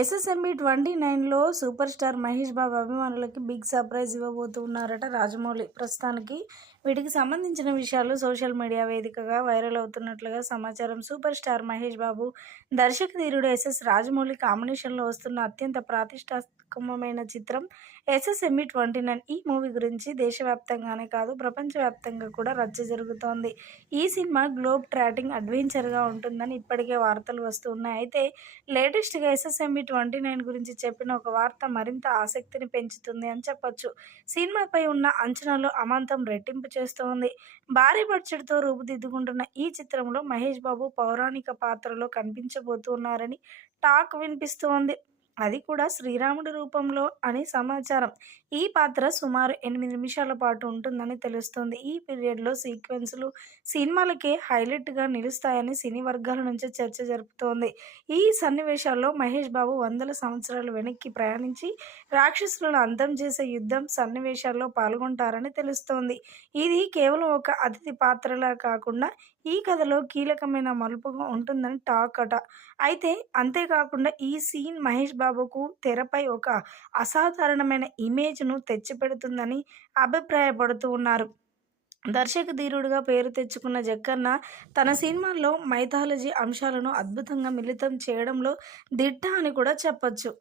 SSMB twenty నైన్లో super star Mahesh Babu అభిమానులకి big surprise ఇవ్వబోతున్నారట రాజమౌళి. ప్రస్తుతానికి వీటికి సంబంధించిన విషయాలు సోషల్ మీడియా వేదికగా వైరల్ అవుతున్నట్లుగా సమాచారం. సూపర్ స్టార్ మహేష్ బాబు దర్శక ధీరుడు ఎస్ఎస్ రాజమౌళి కాంబినేషన్లో వస్తున్న అత్యంత ప్రాతిష్టాత్మకమైన చిత్రం ఎస్ఎస్ఎంబి ట్వంటీ నైన్. ఈ మూవీ గురించి దేశవ్యాప్తంగానే కాదు ప్రపంచవ్యాప్తంగా కూడా రచ్చ జరుగుతోంది. ఈ సినిమా గ్లోబ్ ట్రాటింగ్ అడ్వెంచర్గా ఉంటుందని ఇప్పటికే వార్తలు వస్తున్నాయి. అయితే లేటెస్ట్గా ఎస్ఎస్ఎంబి ట్వంటీ నైన్ గురించి చెప్పిన ఒక వార్త మరింత ఆసక్తిని పెంచుతుంది అని చెప్పొచ్చు. సినిమాపై ఉన్న అంచనాలు అమాంతం రెట్టింపు చేస్తోంది భారీ బడ్జెట్తో రూపుదిద్దుకుంటున్న ఈ చిత్రంలో మహేష్ బాబు పౌరాణిక పాత్రలో కనిపించబోతున్నారని టాక్ వినిపిస్తోంది అది కూడా శ్రీరాముడి రూపంలో అని సమాచారం. ఈ పాత్ర సుమారు ఎనిమిది నిమిషాల పాటు ఉంటుందని తెలుస్తుంది. ఈ పీరియడ్లో సీక్వెన్స్లు సినిమాలకే హైలైట్గా నిలుస్తాయని సినీ వర్గాల నుంచి చర్చ జరుపుతోంది. ఈ సన్నివేశాల్లో మహేష్ బాబు వందల సంవత్సరాలు వెనక్కి ప్రయాణించి రాక్షసులను అంతం చేసే యుద్ధం సన్నివేశాల్లో పాల్గొంటారని తెలుస్తోంది. ఇది కేవలం ఒక అతిథి పాత్రలా కాకుండా ఈ కథలో కీలకమైన మలుపుగా ఉంటుందని టాక్ అట. అయితే అంతేకాకుండా ఈ సీన్ మహేష్ బాబుకు తెరపై ఒక అసాధారణమైన ఇమేజ్ను తెచ్చిపెడుతుందని అభిప్రాయపడుతూ ఉన్నారు. దర్శక ధీరుడుగా పేరు తెచ్చుకున్న జక్కన్న తన సినిమాల్లో మైథాలజీ అంశాలను అద్భుతంగా మిళితం చేయడంలో దిట్ట అని కూడా చెప్పొచ్చు.